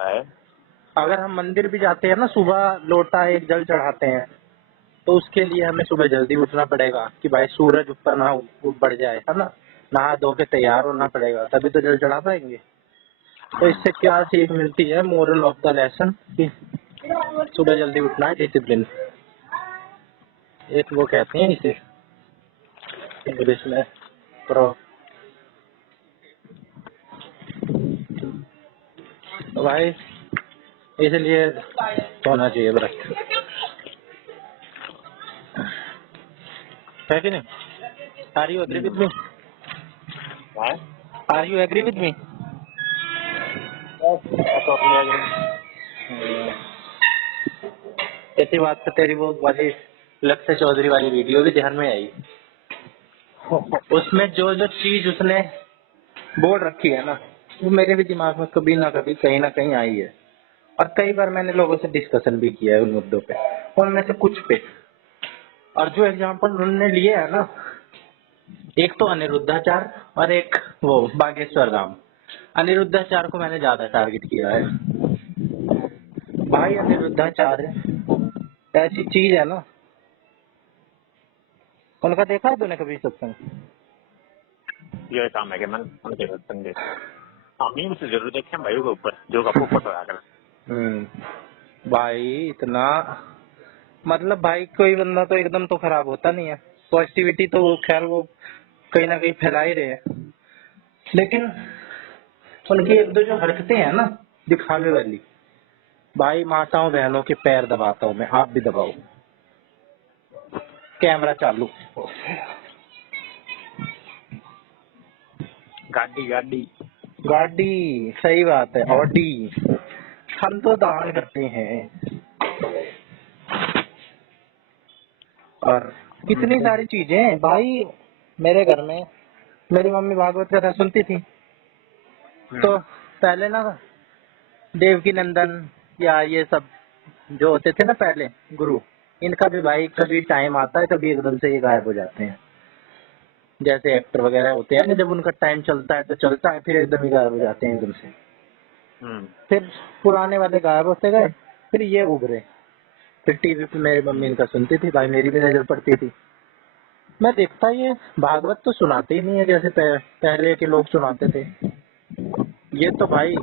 है। अगर हम मंदिर भी जाते हैं ना, सुबह लोटा एक जल चढ़ाते हैं, तो उसके लिए हमें सुबह जल्दी उठना पड़ेगा कि भाई सूरज ऊपर ना बढ़ जाए, है ना। नहा धो के तैयार होना पड़ेगा, तभी तो जल चढ़ा पाएंगे। तो इससे क्या सीख मिलती है, मोरल ऑफ द लेसन, कि सुबह जल्दी उठना है, डिसिप्लिन। एक वो कहते हैं इसे इंग्लिश में प्रो। तो भाई इसलिए होना चाहिए व्रत, है कि नहीं? Are you agree with me? है। Are you agree with me? तो अपने ऐसी बात तो तेरी वो वाली लक्ष्य चौधरी वाली वीडियो भी ध्यान में आई। उसमें जो जो चीज उसने बोल रखी है ना, वो मेरे भी दिमाग में कभी ना कभी कहीं ना कहीं आई है। और कई बार मैंने लोगों से डिस्कशन भी किया है उन मुद्दों पे, उनमें से कुछ पे। और जो एग्जाम्पल उन्होंने लिए है ना, एक तो अनिरुद्धाचार और एक वो बागेश्वर धाम। अनिरुद्धाचार को मैंने ज्यादा टारगेट किया है। भाई अनिरुद्धाचार्य ऐसी चीज है ना, उनका देखा है तूने कभी सत्संग? ये काम है कि मन उनके संगे हम उसे जरूर देखे भाई के ऊपर जो का फोटो आकर। भाई इतना, मतलब भाई कोई बंदा तो एकदम तो खराब होता नहीं है। पॉजिटिविटी तो वो खैर वो कहीं ना कहीं फैला ही रहे हैं, लेकिन उनकी एक दो जो हरकतें हैं ना दिखावे वाली, भाई माताओं बहनों के पैर दबाता हूँ मैं, आप भी दबाओ। कैमरा चालू। गाड़ी गाड़ी गाड़ी, सही बात है, ऑडी। हम तो दान करते हैं। और कितनी सारी चीजें भाई। मेरे घर में मेरी मम्मी भागवत कथा सुनती थी, तो पहले ना देवकी नंदन या ये सब जो होते थे ना पहले गुरु, इनका भी भाई कभी टाइम आता है, कभी एकदम से ये गायब हो जाते हैं। जैसे एक्टर वगैरह होते हैं ना, जब उनका टाइम चलता है तो चलता है, फिर एकदम ही गायब हो जाते हैं एकदम से। फिर पुराने वाले गायब होते गए, फिर ये उभरे। फिर टीवी पे मेरी मम्मी इनका सुनती थी, भाई मेरी भी नजर पड़ती थी। मैं देखता, ये भागवत तो सुनाते ही नहीं है जैसे पहले के लोग सुनाते थे। ये तो भाई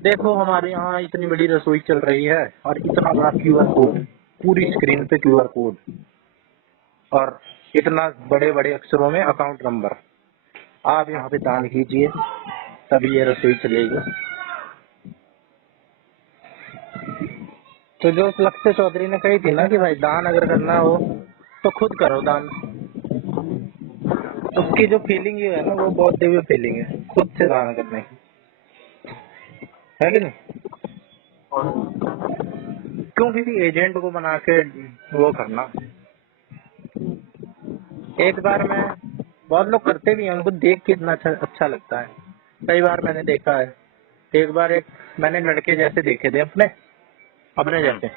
देखो, हमारे यहाँ इतनी बड़ी रसोई चल रही है और इतना बड़ा क्यूआर कोड, पूरी स्क्रीन पे क्यूआर कोड, और इतना बड़े बड़े अक्षरों में अकाउंट नंबर। आप यहाँ पे दान कीजिए तभी ये रसोई चलेगी। तो जो लक्ष्य चौधरी ने कही थी ना कि भाई दान अगर करना हो तो खुद करो दान, उसकी जो फीलिंग ये है ना, वो बहुत दिव्य फीलिंग है खुद से दान करने की, है कि नहीं? क्यों किसी एजेंट को बना के वो करना। एक बार मैं, बहुत लोग करते भी हैं, उनको देख के इतना अच्छा लगता है। कई बार मैंने देखा है। एक बार एक मैंने लड़के जैसे देखे थे अपने अपने जैसे,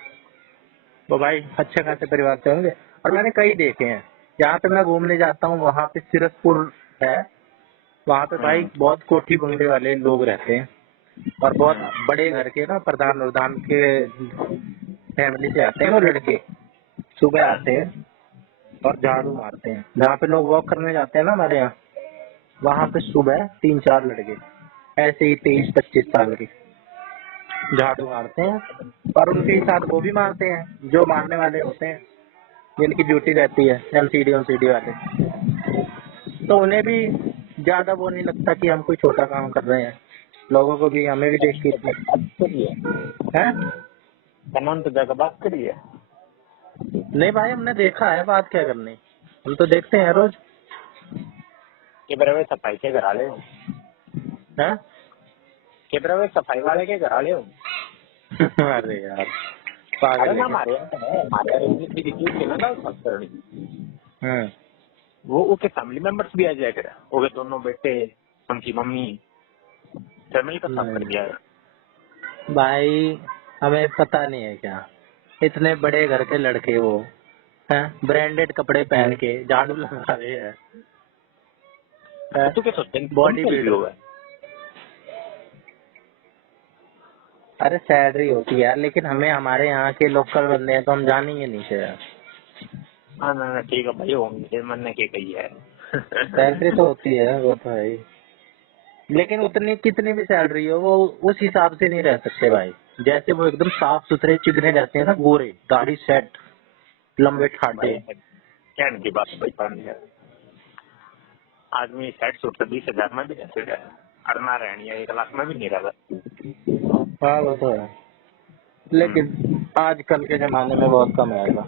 वो भाई अच्छे खासे परिवार से होंगे। और मैंने कई देखे हैं, जहाँ पे मैं घूमने जाता हूँ वहाँ पे सिरसपुर है, वहाँ पे भाई बहुत कोठी बंगले वाले लोग रहते हैं, और बहुत बड़े घर के ना प्रधान वरदान के फैमिली से आते हैं वो लड़के। सुबह आते हैं और झाड़ू मारते हैं। जहाँ पे लोग वॉक करने जाते हैं ना हमारे यहाँ, वहाँ पे सुबह 3-4 लड़के ऐसे ही 23-25 साल के झाड़ू मारते हैं, और उनके साथ वो भी मारते हैं जो मारने वाले होते हैं, जिनकी ड्यूटी रहती है एमसीडी वाले। तो उन्हें भी ज्यादा वो नहीं लगता कि हम कोई छोटा काम कर रहे हैं। लोगों को भी, हमें भी देख के है। तो जाकर बात करिए। नहीं भाई, हमने देखा है, बात क्या करनी, हम तो देखते हैं रोज। के बराबर सफाई के करा ले हैं? के बराबर सफाई वाले के करा ले। अरे यार पागल अरे ना है हमारे क्या? वो उसके फैमिली मेंबर्स भी आ जाया करे, वो दोनों बेटे, उनकी मम्मी, फैमिली का साफ कर दिया है। भाई हमें पता नहीं है क्या, इतने बड़े घर के लड़के वो हैं, ब्रांडेड कपड़े पहन के झाड़ू लगा रहे हैं, तू क्या सोचते हैं बॉडी भी बिल्डर। होगा? अरे सैलरी होती है यार, लेकिन हमें हमारे यहाँ के लोकल बंदे हैं तो हम जानेंगे नीचे यार। हाँ ना ठीक है भाई, होंगे मन ने क्या कही है। सैलरी तो होती है, वो तो है ही, लेकिन उतनी कितनी भी सैलरी हो वो उस हिसाब से नहीं रह सकते भाई। जैसे वो एकदम साफ सुथरे चिकने रहते हैं ना, गोरे, दाढ़ी सेट, लंबे ठाडे। भाई कहने की बात भाई, पानी है आदमी सेट सूट 20,000 में भी रहते हैं, अरना रहनी है 1 लाख में भी नहीं रहता। हाँ वो तो है, लेकिन आजकल के जमाने में बहुत कम आएगा।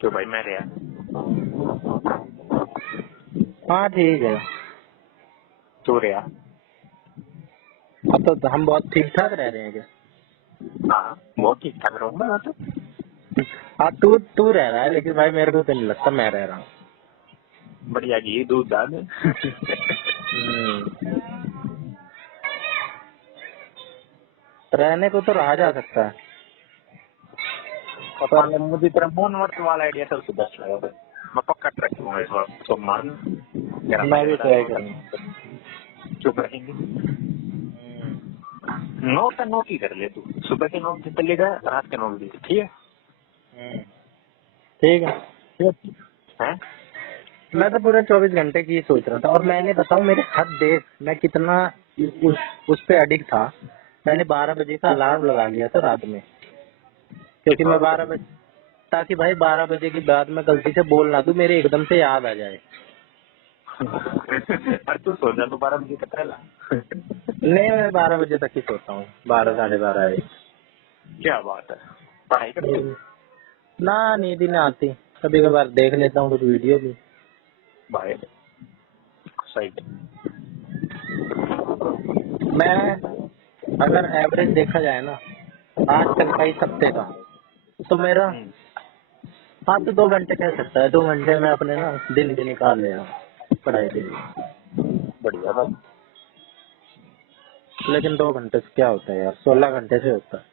क्यों भाई मैं रहा। हाँ ठीक है। तू रहा। अब तो हम बहुत ठीक ठाक रह रहे हैं क्या? हाँ बहुत ठीक ठाक रहूंगा मैं तो। हाँ तू तू रह रहा है, लेकिन भाई मेरे को तो नहीं लगता मैं रह रहा हूँ। बढ़िया घी दूध दाल। रहने को तो रहा जा सकता है, पता पर नहीं, मुझे तेरा मोन वर्थ वाला आइडिया सबसे बेस्ट लगा भाई। मैं पक्का ट्रैक करूंगा इस बार तो मारना। मैं भी ट्राई करूंगा। चुप रहेंगे। नोट का नोट ही कर ले तू, सुबह के 9 बजे चलेगा, रात के 9 बजे, ठीक है। ठीक है। हैं? मैं तो पूरे 24 घंटे की ही सोच रहा था, और मैंने बताऊं मेरे हद देख मैं कितना उस पे एडिक्ट था। मैंने 12 बजे का अलार्म लगा लिया था रात में, क्योंकि मैं 12 बजे, ताकि भाई 12 बजे के बाद मैं गलती से बोल ना दूं, मेरे एकदम से याद आ जाए। अरे तू सो जा, तो 12 बजे तक रहला। नहीं, मैं 12 बजे तक ही सोता हूँ, 12 साढ़े 12 बजे। क्या बात है, पढ़ाई करते हो? ना नींद ही नहीं आती, कभी कभार देख लेता हूँ कुछ वीडियो भी। भाई सही है। मैं अगर एवरेज देखा जाए ना आजकल का इस हफ्ते का, तो मेरा, हाँ तो 2 घंटे कह सकता है, 2 घंटे में अपने ना दिन के निकाल ले रहा हूँ पढ़ाई के लिए। बढ़िया बात। लेकिन 2 घंटे से क्या होता है यार, 16 घंटे से होता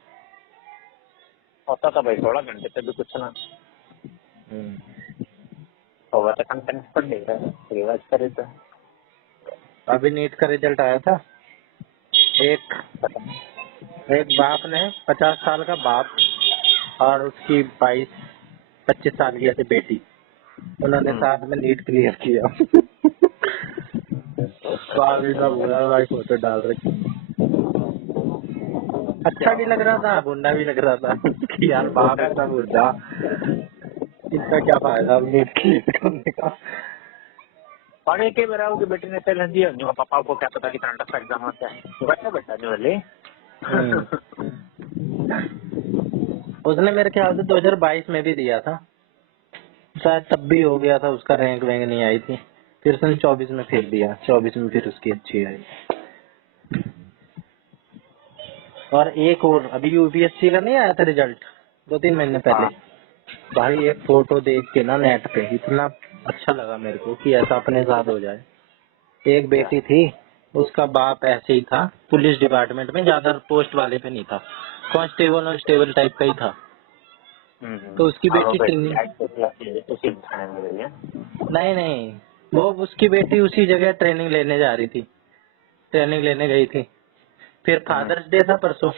होता था भाई 16 घंटे से भी कुछ ना है। होगा तो कंटेंट पढ़ लेगा, रिवाज करे तो। अभी नीट का रिजल्ट आया था। एक एक बाप ने, 50 साल का बाप और उसकी 22-25 साल की ऐसी बेटी, उन्होंने साथ में नीट क्लियर किया। बाप इतना बुरा भाई, फोटो डाल रखी। अच्छा भी लग रहा था, बुरा भी लग रहा था कि यार बाप ऐसा बुरा, इसका क्या फायदा नीट क्लियर करने का। पढ़े के मेरा की बेटी ने चैलेंज दिया नहीं, पापा को क्या पता कितना टफ एग्जाम होता है, बैठा बैठा नहीं वाले। उसने मेरे ख्याल से 2022 में भी दिया था शायद, तब भी हो गया था उसका, रैंक वैंक नहीं आई थी। फिर उसने 24 में फिर दिया, 24 में फिर उसकी अच्छी आई। और एक और अभी यूपीएससी का नहीं आया था रिजल्ट 2-3 महीने पहले, हाँ भाई एक फोटो देख के ना नेट पे इतना अच्छा लगा मेरे को कि ऐसा अपने साथ हो जाए। एक क्या? बेटी थी, उसका बाप ऐसे ही था, पुलिस डिपार्टमेंट में, ज्यादा पोस्ट वाले पे नहीं था, कांस्टेबल और स्टेबल टाइप का ही था। तो उसकी और वो बेटी बेटी ट्रेनिंग, आज तो उसी थाने में गई है। नहीं नहीं, वो उसकी बेटी उसी जगह ट्रेनिंग लेने जा रही थी, ट्रेनिंग लेने गई थी। फिर फादर्स डे था परसों,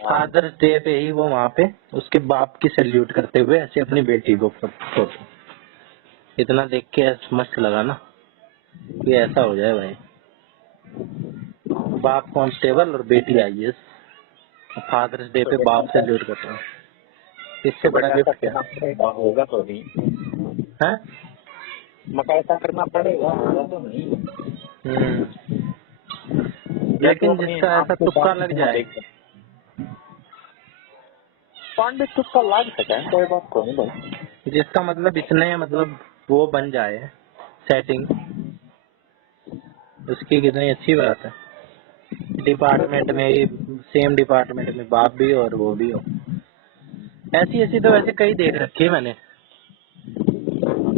फादर्स डे पे ही वो वहाँ पे उसके बाप की सैल्यूट करते हुए ऐसे अपनी बेटी को फोटो, इतना देख के मस्त लगा ना कि ऐसा हो जाए भाई, बाप कांस्टेबल और बेटी आईएएस, फादर्स डे तो पे बेटा बाप ऐसा सैल्यूट करते हैं, इससे तो बड़ा बेटा ऐसा गिफ्ट क्या करना पड़ेगा, होगा तो नहीं। है? मका ऐसा करना पड़ेगा, होगा तो नहीं। या तू लेकिन अपने जिसका आप ऐसा को तुक्का बात लग में जाए, देख, पांडित तुक्का लाग सका है, कोई बात को नहीं भाई। जिसका मतलब इतने मतलब वो बन जाए सेटिंग, उसकी कितनी अच्छी बात है। डिपार्टमेंट में ही, सेम डिपार्टमेंट में बाप भी हो और वो भी हो, ऐसी ऐसी तो वैसे कई देख रखी है मैंने।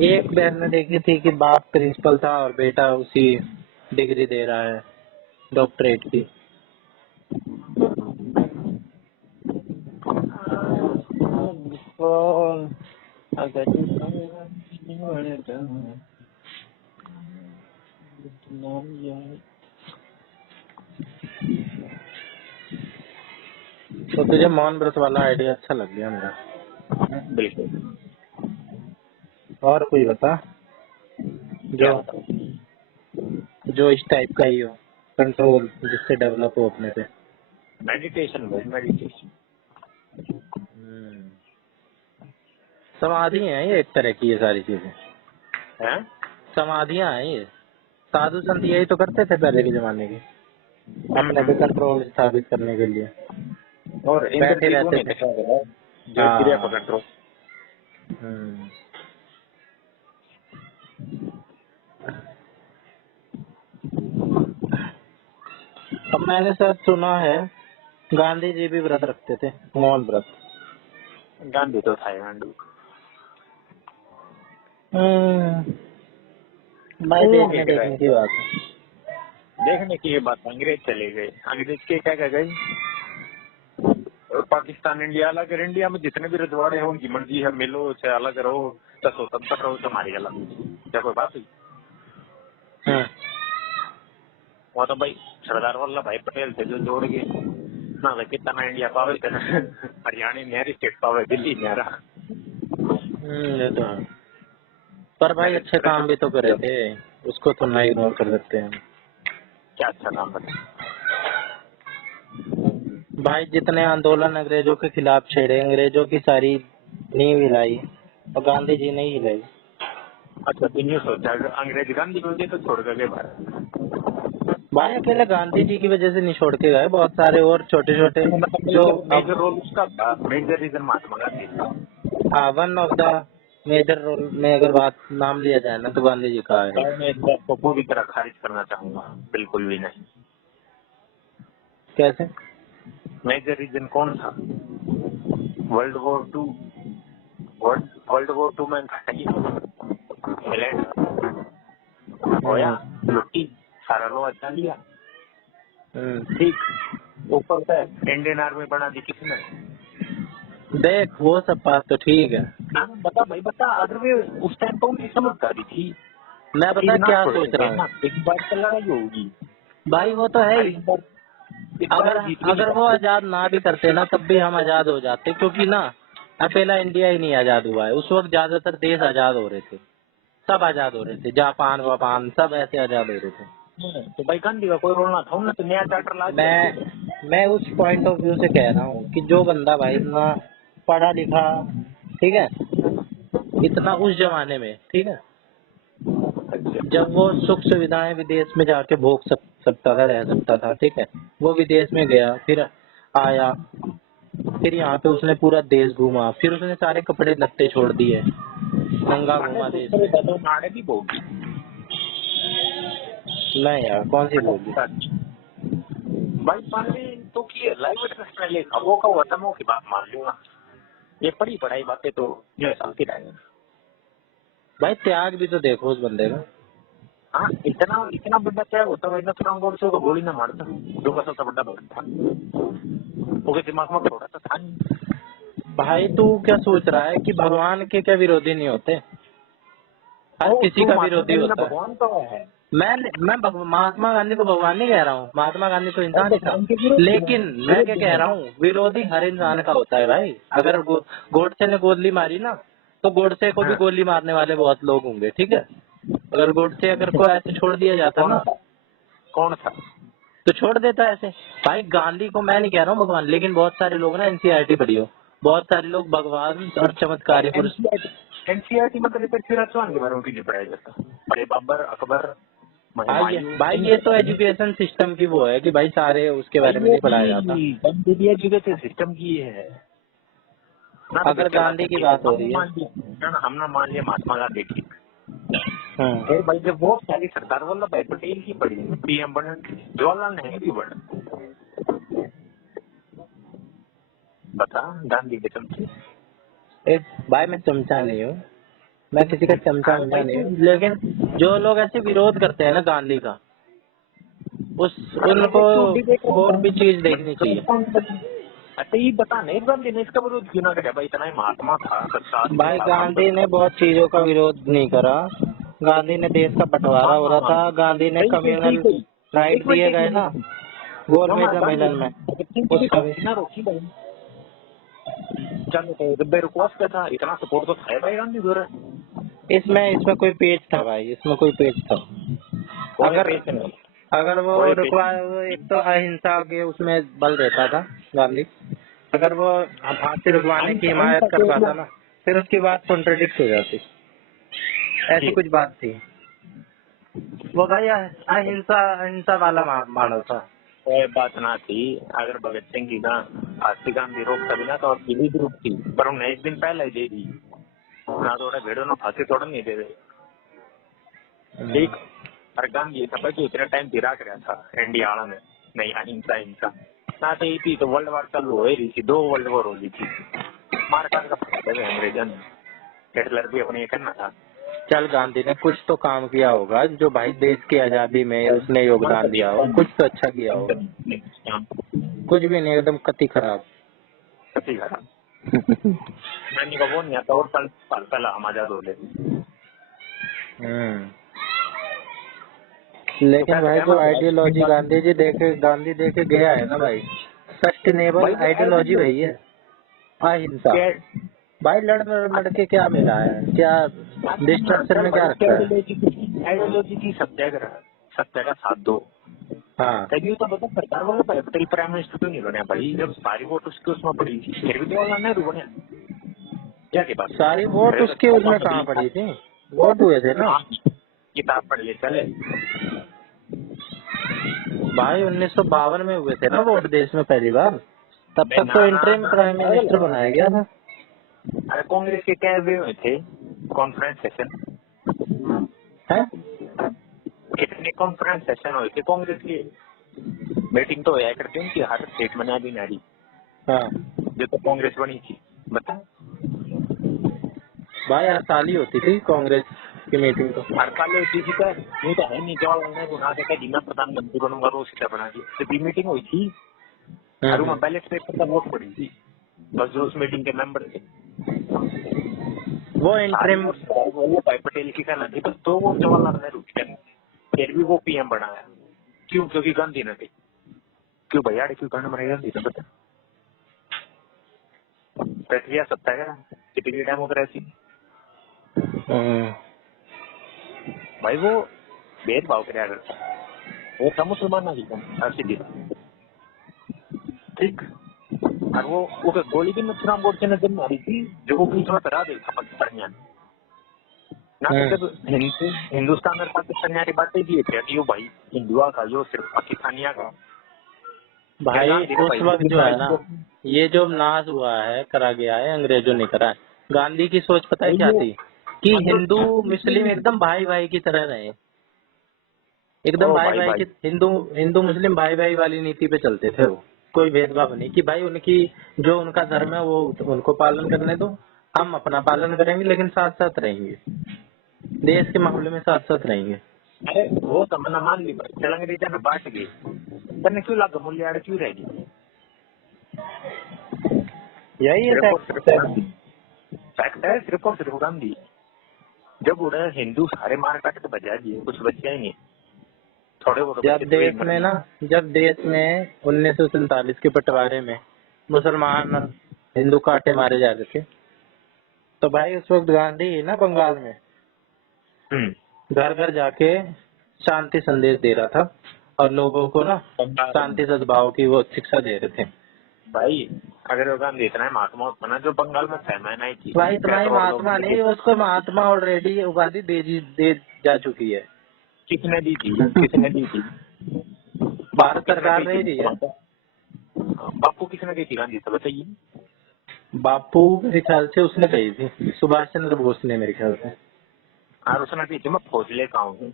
एक बहन ने देखी थी कि बाप प्रिंसिपल था और बेटा उसी डिग्री दे रहा है, डॉक्टरेट की। तो तुझे मौन व्रत वाला आइडिया अच्छा लग गया मेरा। बिल्कुल। और कोई बता क्या जो बताऊं? जो इस टाइप का ही हो, कंट्रोल जिससे डेवलप हो अपने पे। मेडिटेशन भाई, मेडिटेशन। हम्म, समाधि है ये एक तरह की, ये सारी चीजें है। समाधियां हैं ये। साधु संत यही तो करते थे पहले के जमाने के, अपने पे कंट्रोल स्थापित करने के लिए और बैठे इंद्रजीत वो रहते नहीं थे। देखा होगा जो इंद्रिया हाँ। पर कंट्रोल। हम्म। अब मैंने सर सुना है गांधी जी भी व्रत रखते थे, मौन व्रत। गांधी तो था गांधी। भाई वो देखने नहीं करा देखने की बात है। देखने की ये बात, अंग्रेज चले गए, अंग्रेज के क्या कह गए, पाकिस्तान इंडिया अलग है, इंडिया में जितने भी रजवाड़े हैं उनकी मर्जी है, मिलो चाहे अलग रहो, चाहे स्वतंत्र रहो, चाहे हमारी अलग, क्या कोई बात हुई? हम्म। वहाँ तो भाई सरदार वल्लभ भाई पटेल थे जो जोड़ के ना कितना इंडिया पावे थे, हरियाणा नहरी स्टेट पावे, दिल्ली नहरा। ये तो है। पर भाई अच्छे काम भी तो करे थे, उसको तो ना इग्नोर कर सकते हैं। क्या अच्छा काम करे? भाई जितने आंदोलन अंग्रेजों के खिलाफ छेड़े, अंग्रेजों की सारी नींव हिलाई और गांधी जी ने ही हिलाई। अच्छा तो न्यू सोचा अगर अंग्रेज गांधी को दे तो छोड़ कर गए भारत। भाई अकेले गांधी जी की वजह से नहीं छोड़ के गए, बहुत सारे और छोटे छोटे जो अब मेजर रोल उसका था, मेजर रीजन महात्मा गांधी था। हाँ, one of the major role में अगर बात नाम लिया जाए ना तो गांधी जी का है। मैं इस बात को पूरी तरह खारिज करना चाहूंगा, बिल्कुल भी नहीं। कैसे? मेजर रीजन कौन था? World war two. World war two में इंग्लैंड होया, हम्म। लुट्टी, सारा लोहा अच्छा लिया, हम्म। ठीक। ऊपर से इंडियन आर्मी बना दी किसने? देख वो सब बात तो ठीक है, हाँ, बता भाई बता, अगर वे उस टाइम तो उनकी समझदारी थी। मैं चीज पता ना क्या सोच रहा छोड़ेंगे हूँ। ना, इस बार तो लड़ाई होगी। भाई वो तो है और ही, इस अगर बार जीत भी नहीं अगर वो सकते। आजाद ना भी करते ना तब भी हम आजाद हो जाते, क्योंकि ना अकेला इंडिया ही नहीं आजाद हुआ है, उस वक्त ज्यादातर देश आजाद हो रहे थे, सब आजाद हो रहे थे, जापान वापान सब ऐसे आजाद हो रहे थे। तो भाई गांधी का कोई रोल ना था, उन्होंने तो नया चार्टर ला दिया। मैं उस पॉइंट ऑफ व्यू से कह रहा हूँ कि जो बंदा भाई ना पढ़ा लिखा, ठीक है, इतना उस जमाने में, ठीक है, जब वो सुख सुविधाएं विदेश में जाके भोग सकता था, रह सकता था, ठीक है, वो विदेश में गया, फिर आया, फिर यहाँ पे उसने पूरा देश घूमा, फिर उसने सारे कपड़े लत्ते छोड़ दिए, नंगा माने घूमा देश दूसरे में। बदल मारे भी होगी। नहीं यार, कौन सी भोगी? भाई मान ली तो की लाइव विटनेस में ले वो का वतनों की बात मान लूंगा, ये पढ़ी पढ़ाई बातें तो ये चलती रहेगी। भाई त्याग भी तो देखो उस बंदे का। हाँ, इतना इतना बड़ा त्याग होता है, इतना स्ट्रॉन्ग बोल से गोली ना मारता जो का सबसे बड़ा भगत था, उसके दिमाग में थोड़ा सा था नहीं। भाई तू क्या सोच रहा है कि भगवान के क्या विरोधी नहीं होते? हर किसी तू का महात्मा विरोधी गांधी का होता है। भगवान तो है। महात्मा गांधी को भगवान नहीं कह रहा हूँ, महात्मा गांधी तो इंसान ही था, उनके विरोध लेकिन मैं क्या कह रहा हूँ, विरोधी हर इंसान का होता है भाई। अगर गोडसे ने गोली मारी ना तो गोडसे को भी हाँ, गोली मारने वाले बहुत लोग होंगे, ठीक है। अगर गोडसे अगर को ऐसे छोड़ दिया जाता कौन ना था? कौन था? तो छोड़ देता ऐसे। भाई गांधी को मैं नहीं कह रहा हूँ भगवान, लेकिन बहुत सारे लोग ना एनसीईआरटी पढ़ी हो, बहुत सारे लोग भगवान और चमत्कारी पुरुष। एनसीईआरटी में कभी पृथ्वीराज चौहान के बारे में क्यों पढ़ाया जाता? अरे बाबर, अकबर, हुमायूं, भाई ये तो एजुकेशन सिस्टम की वो है कि भाई सारे उसके बारे में नहीं पढ़ाया जाता। एजुकेशन सिस्टम की है ना। तो अगर क्या बात गांधी है की कि बात हो हमने रही है। मान लिया ना, हमने मान लिया महात्मा गांधी ठीक। हम्म। फिर भाई जब वो सारी सरदार वल्लभ भाई पटेल की पड़ी, पीएम बने, जवाहरलाल नेहरू की बने, बता गांधी के चमचे। भाई मैं चमचा नहीं हूँ, मैं किसी का चमचा अरे उमचा भाई नहीं तू हूँ, लेकिन जो लोग ऐसे विरोध करते हैं ना गांधी का, उनको डिबेट और भी चीज देखनी चाहिए। अच्छा ये बता नहीं, गांधी ने इसका विरोध क्यों ना करे? भाई इतना ही महात्मा था, सच्चा आदमी भाई था, गांधी ने बहुत चीजों का विरोध नहीं करा, गांधी ने देश का बंटवारा हो रहा था, गांधी ने कम्युनल राइट एक मिनट दिए एक गए ना मिनट गोलमेज गांधी सम्मेलन में, उसका भी। ना रोकी भाई, चलो तो जब रिक्वेस्ट का था, इतना सपोर्ट तो था भाई गांधी द्वारा। इसमें कोई पेज था भाई, इसमें कोई पेज था। अगर अगर वो वो एक तो अहिंसा के उसमें बल रहता था गांधी, अगर वो फांसी रुकवाने की हिमायत कर पाता ना, फिर उसकी बात कॉन्ट्रडिक्ट हो जाती। ऐसी कुछ बात थी। वो भाई अहिंसा अहिंसा वाला मानव था। कोई बात ना थी, अगर भगत सिंह की ना फांसी गांधी रोकता भी ना तो पीढ़ी भी रुकती, पर उन्हें एक दिन पहले ही दे दी ना, थोड़ा भेड़ो ना फांसी थोड़ा नहीं दे रहे। ठीक, और गांधी था कि इतने टाइम गिरा कर था इंडिया वाला में नहीं अहिंसा अहिंसा ना थी तो वर्ल्ड वार चालू हो रही थी, 2 वर्ल्ड वॉर हो गई थी, मार काट का फायदा अंग्रेजों ने, हिटलर भी अपने ये करना था। चल गांधी ने कुछ तो काम किया होगा जो भाई देश की आजादी में उसने योगदान दिया होगा, कुछ तो अच्छा किया होगा। कुछ भी नहीं, एकदम कति खराब। कति खराब मैंने को वो नहीं आता, और पहला हम आजाद हो लेते। लेकिन भाई जो आइडियोलॉजी गांधी देखे गया है ना भाई, सस्टेनेबल आइडियोलॉजी वही है, अहिंसा। भाई लड़ के क्या मिला है, क्या डिस्ट्रक्शन में क्या रखा है? आइडियोलॉजी की सत्य का साथ दो। हाँ तभी तो बता, सरकार वाला पटेल प्राइम मिनिस्टर तो नहीं बने भाई, जब सारी वोट उसके उसमें पड़ी थी, फिर भी जवाहरलाल नेहरू बने क्या के पास सारी वोट उसके उसमें कहाँ पड़ी थी, वोट हुए थे ना। किताब पढ़िए चले भाई 1952 में हुए थे ना वोट देश में पहली बार, तब तक तो इंटरिम प्राइम मिनिस्टर बनाया गया था। अरे कांग्रेस के क्या हुए थे कॉन्फ्रेंस सेशन है, कितने कॉन्फ्रेंस सेशन हुए थे कांग्रेस की, मीटिंग तो होया करती उनकी हर स्टेट में नारी नारी। हाँ जो तो कांग्रेस बनी थी बता भाई, हर साल ही होती थी कांग्रेस की मीटिंग, तो हर साल होती थी सर, यूँ तो है नहीं जवाहरलाल नेहरू ना कहता जी मैं प्रधानमंत्री बनूंगा रोज सीटा बना दी, जब मीटिंग हुई थी हर में बैलेट पेपर का वोट पड़ी थी, बस जो उस मीटिंग के मेंबर थे वो इंटरिम भाई पटेल की कहना थी, बस तो वो जवाहरलाल नेहरू की कहना, फिर भी वो पीएम बनाया क्यों, क्योंकि गांधी ने थी, क्यों भैया क्यों कहना मरे गांधी ने बता, प्रक्रिया सत्ता है कितनी डेमोक्रेसी। भाई वो भेदभाव कराया करता, वो था मुसलमान की सीधी ठीक, और वो गोली भी नथुराम गोडसे ने जब मारी थी, जो वो बीच में करा दी था पाकिस्तानिया ना, तो जब हिंदुस्तान और पाकिस्तानिया की बातें की थी, यो भाई हिंदुआ का यो सिर्फ पाकिस्तानिया का भाई, उस वक्त जो है ना, ये जो नाश हुआ है करा गया है अंग्रेजों ने करा है। गांधी की सोच पता है क्या थी कि हिंदू मुस्लिम एकदम भाई भाई की तरह रहे, एकदम भाई भाई की, हिंदू मुस्लिम भाई भाई वाली नीति पे चलते थे वो, कोई भेदभाव नहीं कि भाई उनकी जो उनका धर्म है वो उनको पालन करने दो, हम अपना पालन करेंगे लेकिन साथ साथ रहेंगे, देश के मामले में साथ साथ रहेंगे। अरे वो तमन्ना मान ली तेलंगाना में बांट गई, करने क्यों लगा मूल्य क्यों रहेगी, यही है फैक्ट है सिर्फ और सिर्फ गांधी, जब उन्हें हिंदू सारे मार काट के बजा दिए, कुछ बचा ही नहीं, थोड़े बहुत जब देश में 1947 के बंटवारे में मुसलमान हिंदू काटे मारे जा रहे थे, तो भाई उस वक्त गांधी ही ना बंगाल में घर घर जाके शांति संदेश दे रहा था और लोगों को ना शांति सद्भाव की वो शिक्षा दे रहे थे। भाई अगर वो गांधी इतना महात्मा बना जो बंगाल में फैमाइन आई थी, भाई इतना ही महात्मा नहीं, उसको महात्मा ऑलरेडी उपाधि दे जा चुकी है। किसने दी थी, किसने दी थी? भारत सरकार ने दी है। बापू किसने दी थी गांधी से बताइए? बापू मेरे ख्याल से उसने कही थी, सुभाष चंद्र बोस ने मेरे ख्याल से। और उसने दी थी मैं फौज लेकर आऊँ,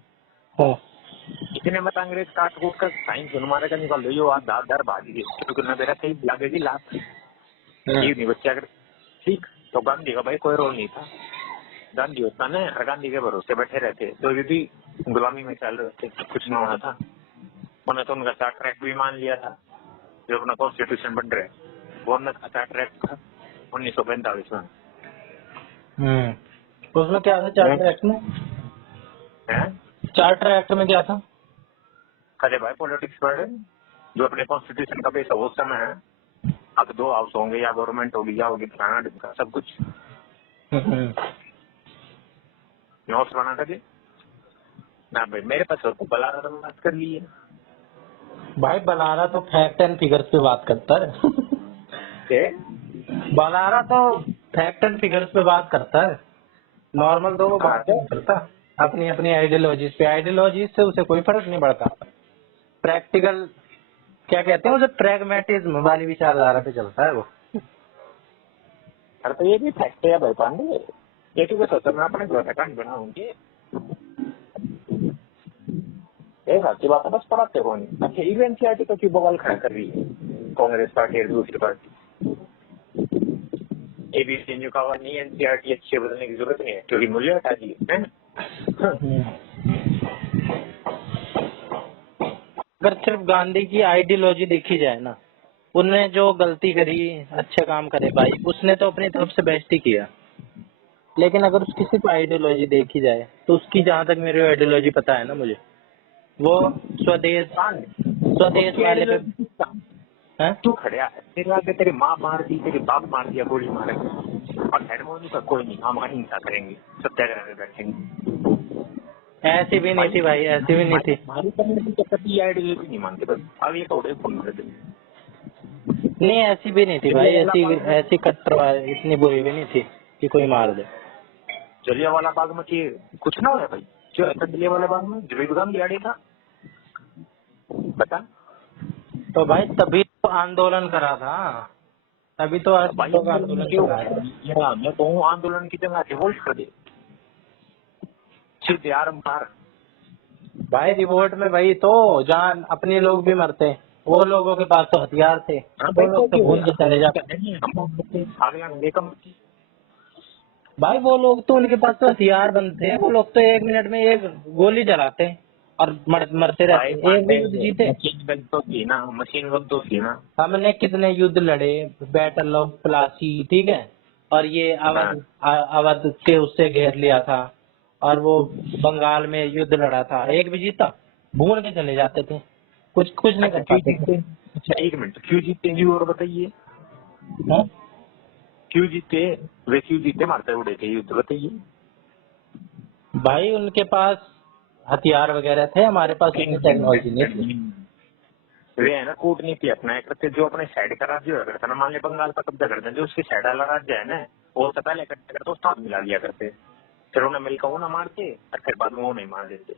इतने मत अंग्रेज काट कूट कर साइंस हमारे का निकाल लो, आज दार भागी गई क्योंकि न मेरा सही लगेगी लात ये नहीं बच्चे अगर ठीक, तो गांधी का भाई कोई रोल नहीं था, गांधी होता ना गांधी के भरोसे बैठे रहते तो ये भी गुलामी में चल रहे थे, कुछ नहीं होना था। उन्होंने तो उनका चार्टर एक्ट भी मान लिया था, जो अपना कॉन्स्टिट्यूशन बन रहे वो उनका चार्टर एक्ट था 1945 में। उसमें क्या था चार्टर एक्ट में? चार्टर एक्ट में क्या था? अरे भाई पॉलिटिक्स पर जो अपने कॉन्स्टिट्यूशन का बेस है वो समय है, अब 2 हाउस होंगे या गवर्नमेंट होगी या होगी फलाना ढिमका सब कुछ नोट्स बना करके ना भाई मेरे पास तो बला रहा था बात कर ली है भाई बलारा तो फैक्ट एंड फिगर्स पे बात करता है। बलारा तो फैक्ट एंड फिगर्स पे बात करता है, नॉर्मल तो वो बात नहीं करता अपनी अपनी आइडियोलॉजीज पे। आइडियोलॉजीज से उसे कोई फर्क नहीं पड़ता। प्रैक्टिकल क्या कहते हैं उसे, प्रैग्मेटिज्म वाली विचारधारा पे चलता है वो। अरे तो ये भी फैक्ट है भाई पांडे, ये तो सोचो मैं अपने घर का नहीं बनाऊंगी एक अच्छी बात है बस पढ़ाते हो नहीं। अच्छा एनसीईआरटी तो क्यों बवाल खड़ा कर रही है कांग्रेस पार्टी और दूसरी पार्टी। एबीसी का नहीं एनसीईआरटी अच्छी बदलने की जरूरत नहीं है क्योंकि मूल्य हटा दिए है ना। अगर सिर्फ गांधी की आइडियोलॉजी देखी जाए ना, उनने जो गलती करी अच्छे काम करे भाई, उसने तो अपनी तरफ से बेस्ट ही किया। लेकिन अगर उसकी सिर्फ आइडियोलॉजी देखी जाए तो उसकी, जहाँ तक मेरी आइडियोलॉजी पता है ना मुझे, वो स्वदेश वाले पे है। तू खड़ा है तेरे आगे तेरी माँ मार दी तेरे बाप मार दिया गोली मारे और हेडमोनी का कोई नहीं, हम अहिंसा करेंगे सत्याग्रह में बैठेंगे। ऐसी भी नहीं थी भाई, ऐसी भी नहीं थी। हमारी कम्युनिटी तो कभी आइडियोलॉजी नहीं मानते बस अब ये थोड़े फोन कर दे। नहीं ऐसी भी नहीं थी भाई, ऐसी कट्टर इतनी बुरी भी नहीं थी कि कोई मार दे। जलियांवाला बाग में कुछ ना हो भाई, जो है जलियांवाला बाग में जवेद गांधी आड़े था बता। तो भाई तभी तो आंदोलन करा था, तभी तो लोग आंदोलन करा है। मैं कहूँ आंदोलन की जगह रिवोल्ट कर दे सीधे आरम पार। भाई रिवोल्ट में वही तो जहाँ अपने लोग भी मरते हैं, वो लोगों के पास तो हथियार थे, वो लोग तो भूल के चले जाते। भाई वो लोग तो, उनके पास तो हथियार बनते हैं, वो लोग तो 1 मिनट में 1 गोली चलाते हैं और मरते रहते हैं। एक भी युद्ध जीते? मशीन गन तो थी ना। हमने कितने युद्ध लड़े, बैटल ऑफ प्लासी, ठीक है, और ये अवध के उससे घेर लिया था, और वो बंगाल में युद्ध लड़ा था, एक भी जीता? भूल के चले जाते थे, कुछ नहीं कर पाते थे। अच्छा 1 मिनट, क्यों जीते जी और बताइए क्यों जीते? वे क्यों जीते? मारते उड़े थे युद्ध, बताइए। भाई उनके पास हथियार वगैरह थे, हमारे पास इतनी टेक्नोलॉजी नहीं थी। वे है ना कूटनीति अपनाया करते, जो अपने साइड का राज्य हुआ करता ना, मान ले बंगाल पर कब्जा करते हैं, जो उसके साइड वाला राज्य है ना वो से पहले इकट्ठा करते साथ मिला लिया करते, फिर उन्हें मिलकर वो ना मारते और फिर बाद में वो नहीं मार देते।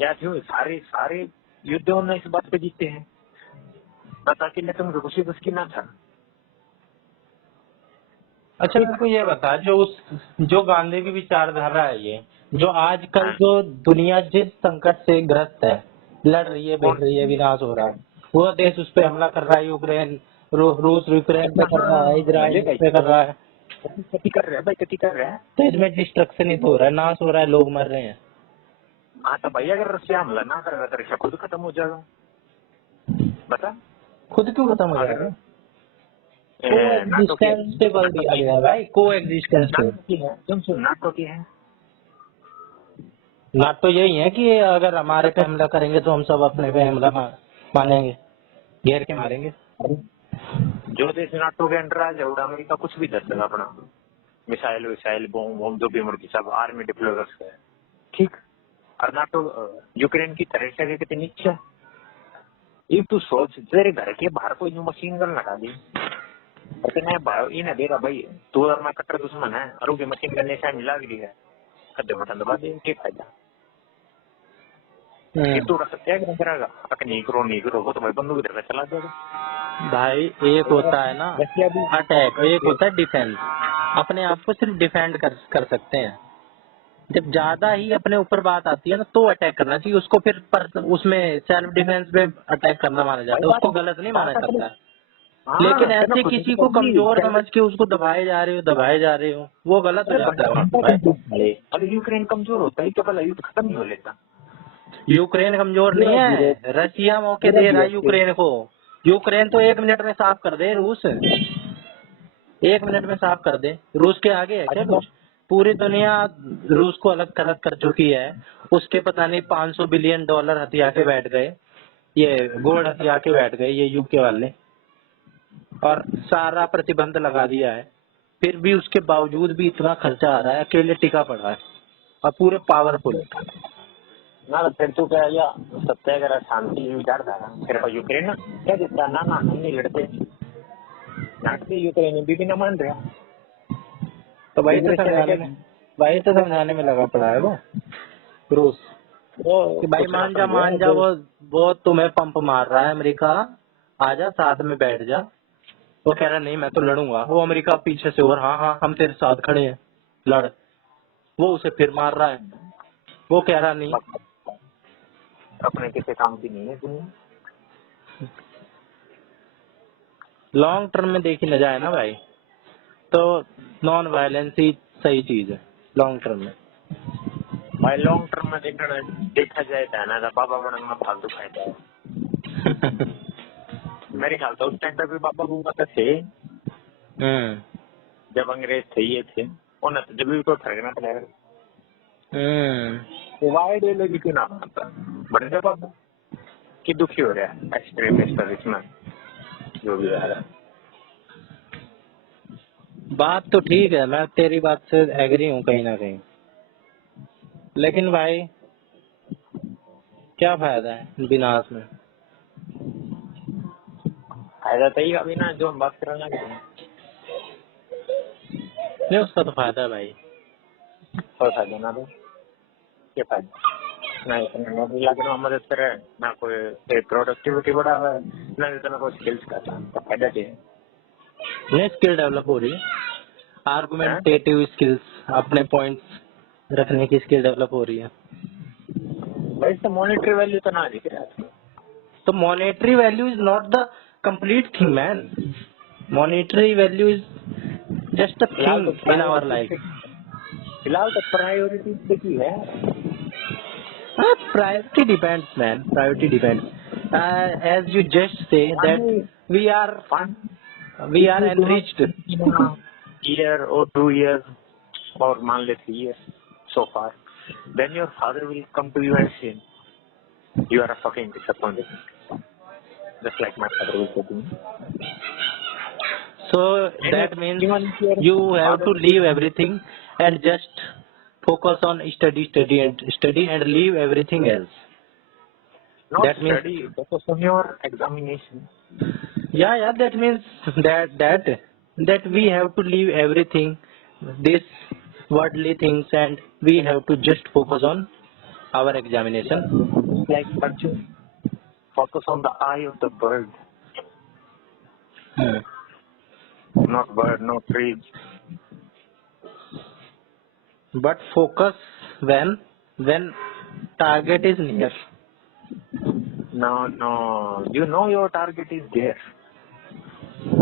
क्या क्यों सारे युद्धों में इस बात पे जीते हैं ताकि मैं तुम खुशी खुशी ना था। अच्छा मेरे को ये बता, जो गांधी की विचारधारा है, ये जो आजकल जो दुनिया जिस संकट से ग्रस्त है, लड़ रही है, बैठ रही है, विनाश हो रहा है, वो देश उस पे हमला कर रहा है, यूक्रेन रूस यूक्रेन पे कर रहा है, इजराइल पे कर रहा है, कति कर रहे हैं तो इसमें डिस्ट्रक्शन ही तो हो रहा है, नाश हो रहा है, लोग मर रहे हैं। हाँ तो भाई अगर रशिया हमला ना करेगा तो रशिया खुद खत्म हो जाएगा, बता। खुद क्यों खत्म हो जाएगा? कोएग्जिस्टेंस पे बल दिया गया है भाई, कोएग्जिस्टेंस पे। नाटो की है, नाटो यही है कि अगर हमारे पे हमला करेंगे तो हम सब अपने पे हमला मानेंगे, घेर के मारेंगे। जो देश नाटो के अंडर आ जाए अमेरिका कुछ भी कर देगा अपना, मिसाइल बम जो भी मुर्गी सब आर्मी डिप्लॉय कर सकता है, ठीक। और नाटो यूक्रेन की तरह से कितनी नीचे, ये तू सोच तेरे घर के बाहर कोई मशीन गन लगा दी इन्हें देगा भाई तू और मैं कट्टर दुश्मन है और उनकी मशीन गन ऐसा मिला गई है खड्डे बटन दबा दे, क्या फायदा? तू सत्याग्रह करेगा नहीं करो वो तो भाई बंदूक देकर चला देगा। भाई एक होता है ना अटैक, एक होता है डिफेंस। अपने आप को सिर्फ डिफेंड कर सकते हैं, जब ज्यादा ही अपने ऊपर बात आती है ना तो अटैक करना चाहिए उसको, फिर उसमें सेल्फ डिफेंस पे अटैक करना माना जाता है, उसको गलत नहीं माना जाता है। लेकिन ऐसे किसी को कमजोर समझ के उसको दबाए जा रहे हो वो गलत हो जाता है। अगर यूक्रेन कमजोर होता है तो पहले युद्ध खत्म नहीं हो लेता। यूक्रेन कमजोर नहीं है, रशिया मौके दे रहा है यूक्रेन को। यूक्रेन तो 1 मिनट में साफ कर दे, रूस 1 मिनट में साफ कर दे, रूस के आगे है क्या कुछ? पूरी दुनिया रूस को अलग थलग कर चुकी है, उसके पता नहीं $500 बिलियन हथिया के बैठ गए, ये गोल्ड हथिया के बैठ गए ये यूके वाले। और सारा प्रतिबंध लगा दिया है, फिर भी उसके बावजूद भी इतना खर्चा आ रहा है, अकेले टिका पड़ा है और पूरे पावरफुल। ना फिर तो क्या या सत्याग्रह शांति विचार था फिर यूक्रेन ना क्या दिखता ना ना हम नहीं लड़ते नाटते यूक्रेन भी ना मान रहा। तो वही तो समझाने में लगा पड़ा है वो रूस कि भाई मान जा, वो तुम्हें पंप मार रहा है अमेरिका, आजा साथ में बैठ जा। वो कह रहा नहीं मैं तो लड़ूंगा, वो अमेरिका पीछे से और हाँ हम तेरे साथ खड़े हैं लड़, वो उसे फिर मार रहा है, वो कह रहा नहीं। अपने किसी काम की नहीं है दुनिया। लॉन्ग टर्म में देखी न जाए ना भाई तो नॉन वायलेंस ही सही चीज है लॉन्ग टर्म में। भाई लॉन्ग टर्म में देखा जाए था ना बाबा बनने में फालतू फायदा है। मेरे ख्याल से उस टाइम पे भी बाबा बुआ तो थे जब अंग्रेज थे ये थे उन्हें तो जब भी कोई फर्क ना पड़ेगा। वाइड आइडियोलॉजी क्यों ना मानता बड़े जब बाबा कि दुखी हो रहा है एक्सट्रीमिस्ट इसमें जो भी रहा है। बात तो ठीक है, मैं तेरी बात से एग्री हूँ कहीं ना कहीं, लेकिन भाई क्या फायदा है विनाश में। फायदा तो ही अभी ना जो हम बात करना नहीं उसका तो फायदा है भाई। कोई फायदा ना दो क्या फायदा ना इतना नौकरी लगे ना मदद करे ना कोई प्रोडक्टिविटी बढ़ा है ना इतना कोई स्किल्स का फायदा क्या है। नहीं स्किल डेवलप हो रही है, आर्गुमेंटेटिव स्किल्स, अपने पॉइंट्स रखने की स्किल डेवलप हो रही है। भाई तो मॉनेटरी वैल्यू तो ना दिख रहा है। तो monetary value is not the complete thing man, monetary value is just a thing in our life. फिलहाल तो प्रायोरिटी देखी है। Priority depends, man. Priority depends. As you just say that we are enriched. Year or 2 years or मान ले 3 years so far, then your father will come to you and say, you are a fucking disappointed. Just like my father will say to me. So that means you have to leave everything and just focus on study and leave everything else. Not that means study, focus on your examination. Yeah, that means that we have to leave everything, this worldly things, and we have to just focus on our examination. Like Arjun, focus on the eye of the bird. Not bird, not trees. But focus when target is near. No. You know your target is there.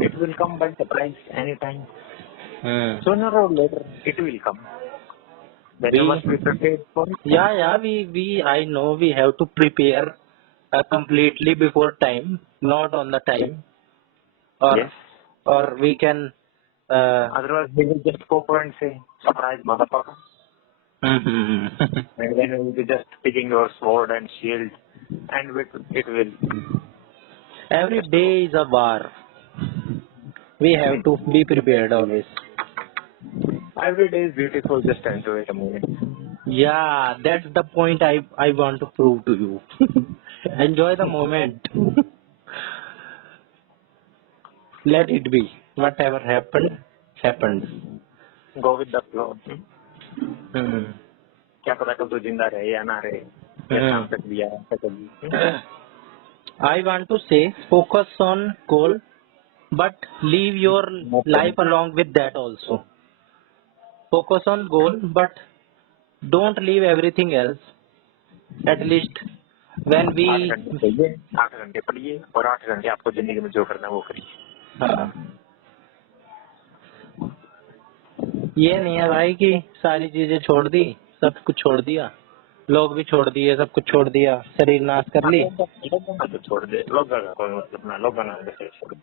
It will come by surprise anytime. Sooner or later, it will come. Then you must be prepared for it. Yeah. I know we have to prepare completely before time, not on the time. Yes. Or we can. Otherwise, we will just go for and say, surprise, motherfucker. And then we will be just picking your sword and shield, and it will. Every day is a war. We have to be prepared always. Every day is beautiful, just enjoy the moment. Yeah, that's the point I want to prove to you. Enjoy the moment. Let it be. Whatever happens. Go with the flow. क्या पता कब तो जिंदा रहे या ना रहे, शाम तक भी आया कभी. I want to say focus on goal, but leave your life along with that also. Focus on goal, but don't leave everything else. At least when we 8 घंटे पढ़िए और 8 घंटे आपको जिंदगी में जो करना है वो करिए. हाँ. ये नहीं है भाई कि सारी चीजें छोड़ दी, सब कुछ छोड़ दिया, लोग भी छोड़ दिए, सब कुछ छोड़ दिया, शरीर नाश कर ली. तो छोड़ दे, लोग का कोई मतलब ना, लोग ना छोड़.